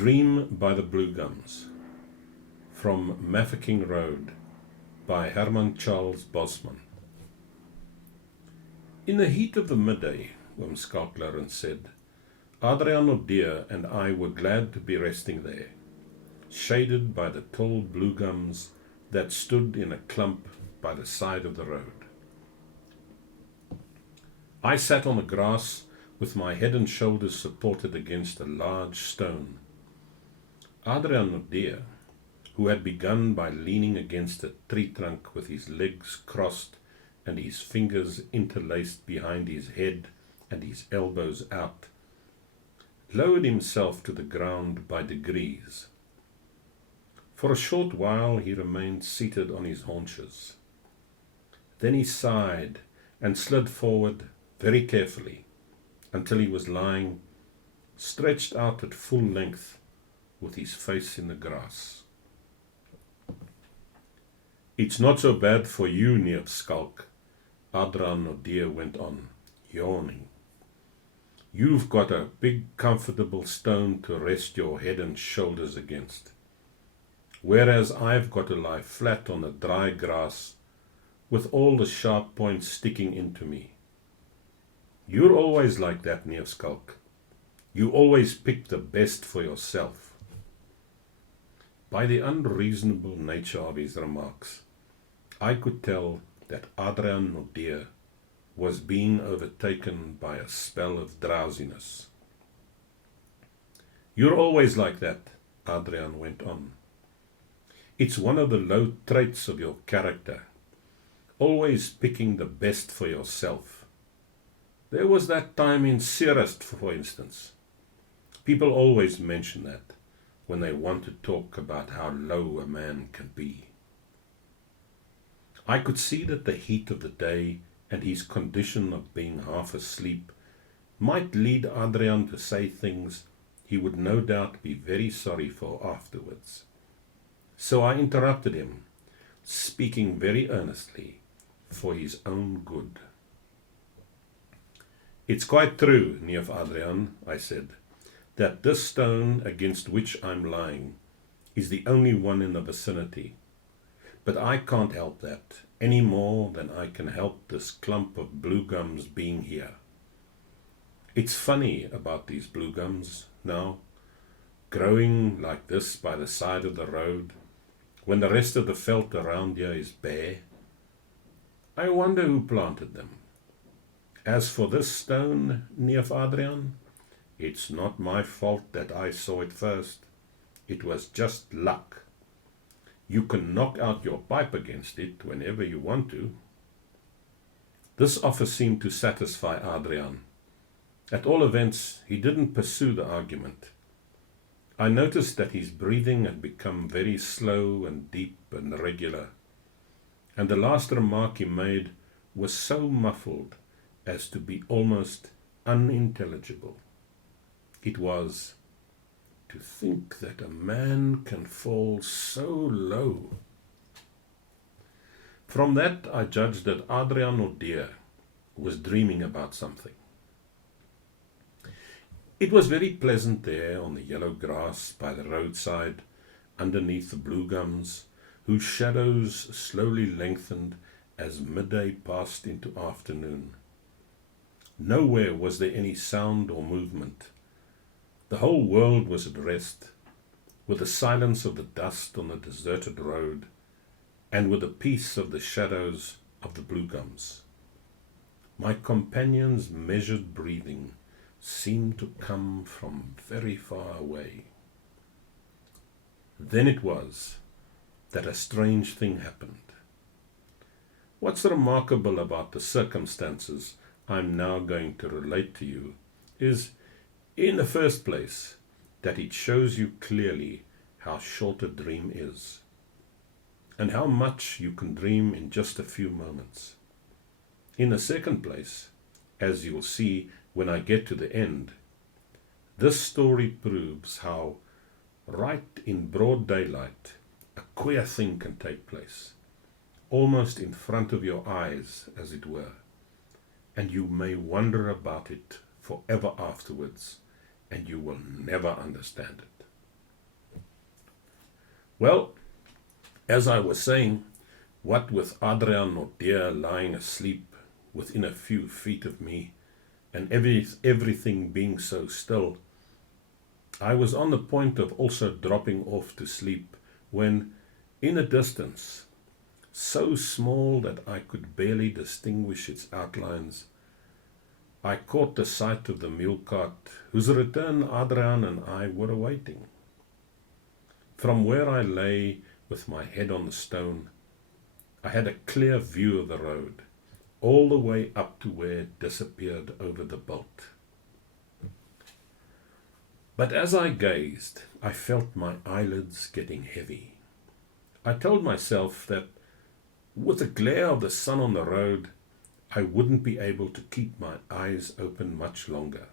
Dream by the Blue Gums, from Mafeking Road, by Herman Bosman. In the heat of the midday, Oom Skalk Lawrence said, Adrian O'Dear and I were glad to be resting there, shaded by the tall blue gums that stood in a clump by the side of the road. I sat on the grass with my head and shoulders supported against a large stone. Adrian O'Dear, who had begun by leaning against a tree trunk with his legs crossed and his fingers interlaced behind his head and his elbows out, lowered himself to the ground by degrees. For a short while he remained seated on his haunches. Then he sighed and slid forward very carefully until he was lying stretched out at full length with his face in the grass. It's not so bad for you, Neef Skalk, Adrian O'Dear went on, yawning. You've got a big comfortable stone to rest your head and shoulders against, whereas I've got to lie flat on the dry grass with all the sharp points sticking into me. You're always like that, Neef Skalk. You always pick the best for yourself. By the unreasonable nature of his remarks, I could tell that Adrian O'Dear was being overtaken by a spell of drowsiness. You're always like that, Adrian went on. It's one of the low traits of your character, always picking the best for yourself. There was that time in Seerust, for instance. People always mention that when they want to talk about how low a man can be. I could see that the heat of the day and his condition of being half asleep might lead Adrian to say things he would no doubt be very sorry for afterwards. So I interrupted him, speaking very earnestly for his own good. It's quite true, Neef Adrian, I said, that this stone against which I'm lying is the only one in the vicinity. But I can't help that any more than I can help this clump of blue gums being here. It's funny about these blue gums now, growing like this by the side of the road, when the rest of the veld around here is bare. I wonder who planted them. As for this stone, Neef Adrian, it's not my fault that I saw it first. It was just luck. You can knock out your pipe against it whenever you want to. This offer seemed to satisfy Adrian. At all events, he didn't pursue the argument. I noticed that his breathing had become very slow and deep and regular, and the last remark he made was so muffled as to be almost unintelligible. It was, to think that a man can fall so low. From that I judged that Adrian O'Dear was dreaming about something. It was very pleasant there on the yellow grass by the roadside, underneath the blue gums, whose shadows slowly lengthened as midday passed into afternoon. Nowhere was there any sound or movement. The whole world was at rest, with the silence of the dust on the deserted road, and with the peace of the shadows of the blue gums. My companion's measured breathing seemed to come from very far away. Then it was that a strange thing happened. What's remarkable about the circumstances I'm now going to relate to you is, in the first place, that it shows you clearly how short a dream is, and how much you can dream in just a few moments. In the second place, as you'll see when I get to the end, this story proves how, right in broad daylight, a queer thing can take place, almost in front of your eyes, as it were, and you may wonder about it forever afterwards, and you will never understand it. Well, as I was saying, what with Adrian Nordier lying asleep within a few feet of me, and everything being so still, I was on the point of also dropping off to sleep when, in a distance, so small that I could barely distinguish its outlines, I caught the sight of the mule cart, whose return Adrian and I were awaiting. From where I lay with my head on the stone, I had a clear view of the road, all the way up to where it disappeared over the belt. But as I gazed, I felt my eyelids getting heavy. I told myself that with the glare of the sun on the road, I wouldn't be able to keep my eyes open much longer.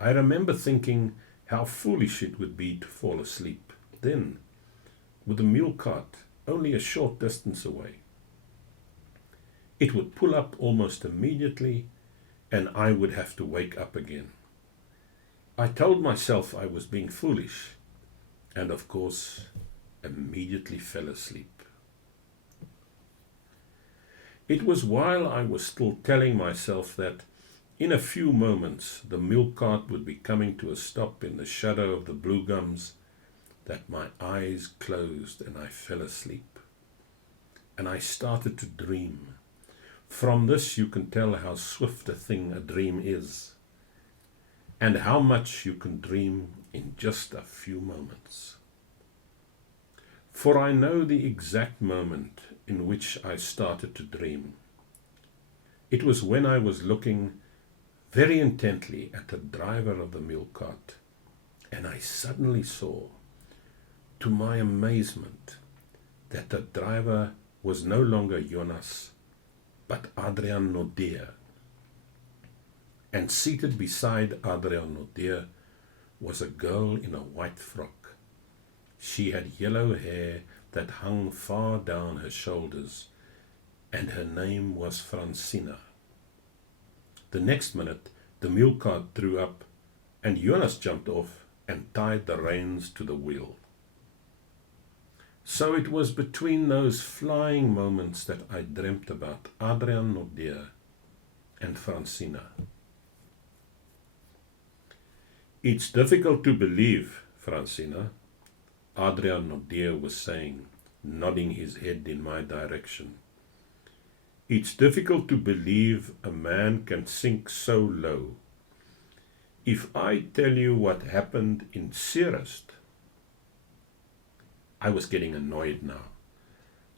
I remember thinking how foolish it would be to fall asleep then, with the mule cart only a short distance away. It would pull up almost immediately, and I would have to wake up again. I told myself I was being foolish, and of course, immediately fell asleep. It was while I was still telling myself that in a few moments the mule cart would be coming to a stop in the shadow of the blue gums that my eyes closed and I fell asleep. And I started to dream. From this you can tell how swift a thing a dream is, and how much you can dream in just a few moments. For I know the exact moment in which I started to dream. It was when I was looking very intently at the driver of the mule cart, and I suddenly saw, to my amazement, that the driver was no longer Jonas, but Adrian Nordier. And seated beside Adrian Nordier was a girl in a white frock. She had yellow hair that hung far down her shoulders, and her name was Francina. The next minute, the mule cart drew up, and Jonas jumped off and tied the reins to the wheel. So it was between those flying moments that I dreamt about Adrian Nordier and Francina. It's difficult to believe, Francina, Adrian Nordier was saying, nodding his head in my direction. It's difficult to believe a man can sink so low. If I tell you what happened in Seerust. I was getting annoyed now.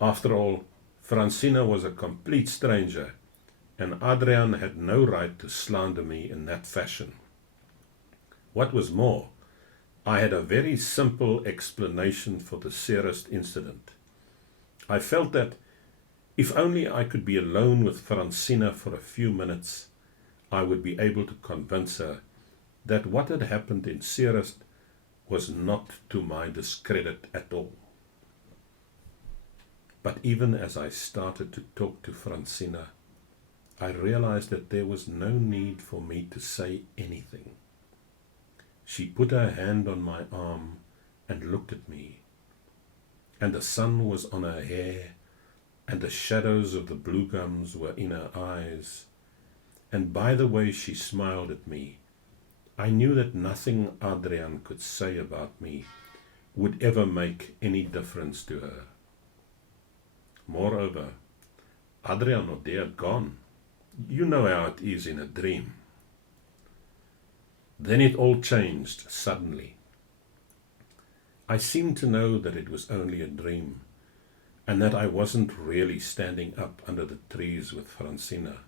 After all, Francina was a complete stranger, and Adrian had no right to slander me in that fashion. What was more, I had a very simple explanation for the Seerust incident. I felt that if only I could be alone with Francina for a few minutes, I would be able to convince her that what had happened in Seerust was not to my discredit at all. But even as I started to talk to Francina, I realized that there was no need for me to say anything. She put her hand on my arm and looked at me, and the sun was on her hair, and the shadows of the blue gums were in her eyes, and by the way she smiled at me, I knew that nothing Adrian could say about me would ever make any difference to her. Moreover, Adrian Nordier had gone. You know how it is in a dream. Then it all changed suddenly. I seemed to know that it was only a dream, and that I wasn't really standing up under the trees with Francina.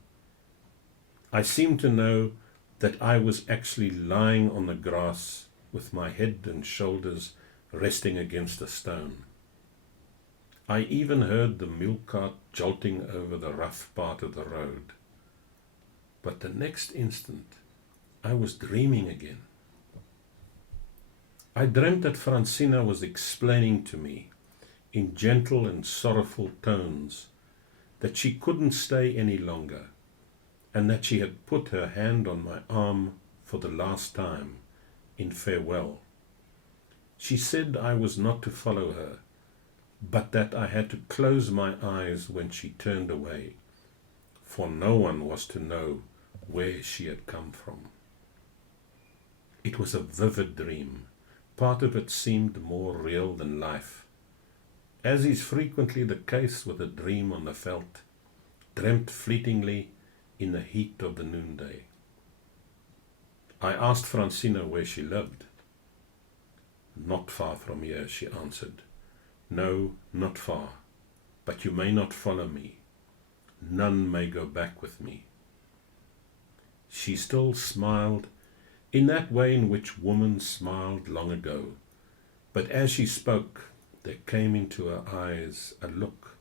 I seemed to know that I was actually lying on the grass with my head and shoulders resting against a stone. I even heard the mule cart jolting over the rough part of the road. But the next instant, I was dreaming again. I dreamt that Francina was explaining to me, in gentle and sorrowful tones, that she couldn't stay any longer, and that she had put her hand on my arm for the last time, in farewell. She said I was not to follow her, but that I had to close my eyes when she turned away, for no one was to know where she had come from. It was a vivid dream. Part of it seemed more real than life, as is frequently the case with a dream on the veld, dreamt fleetingly in the heat of the noonday. I asked Francina where she lived. Not far from here, she answered. No, not far, but you may not follow me. None may go back with me. She still smiled in that way in which woman smiled long ago, but as she spoke, there came into her eyes a look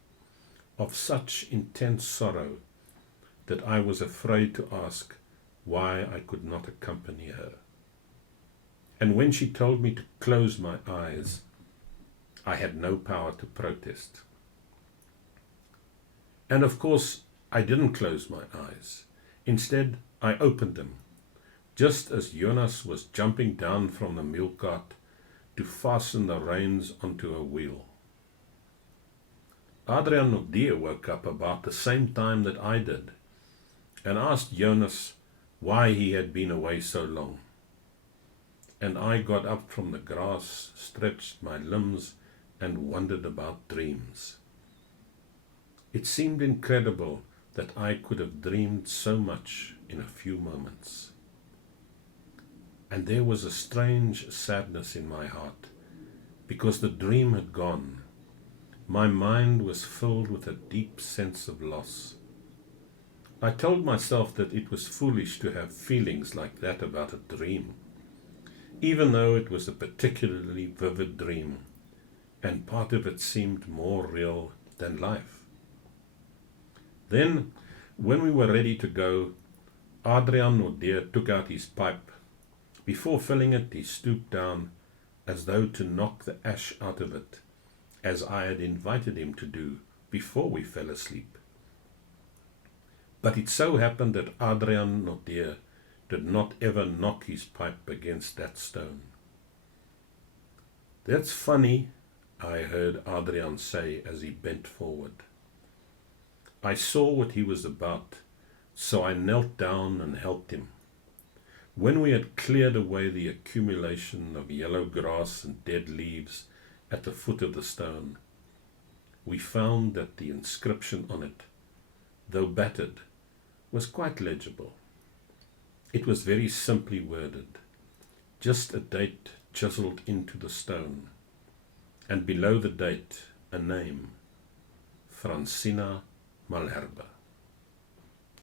of such intense sorrow that I was afraid to ask why I could not accompany her. And when she told me to close my eyes, I had no power to protest. And of course, I didn't close my eyes. Instead, I opened them, just as Jonas was jumping down from the mule cart to fasten the reins onto a wheel. Adrian Nordea woke up about the same time that I did, and asked Jonas why he had been away so long. And I got up from the grass, stretched my limbs, and wondered about dreams. It seemed incredible that I could have dreamed so much in a few moments. And there was a strange sadness in my heart, because the dream had gone. My mind was filled with a deep sense of loss. I told myself that it was foolish to have feelings like that about a dream, even though it was a particularly vivid dream, and part of it seemed more real than life. Then, when we were ready to go, Adrian Nordea took out his pipe. Before filling it, he stooped down as though to knock the ash out of it, as I had invited him to do before we fell asleep. But it so happened that Adrian Nordea did not ever knock his pipe against that stone. "That's funny," I heard Adrian say as he bent forward. I saw what he was about, so I knelt down and helped him. When we had cleared away the accumulation of yellow grass and dead leaves at the foot of the stone, we found that the inscription on it, though battered, was quite legible. It was very simply worded, just a date chiseled into the stone, and below the date a name, Francina Malherbe.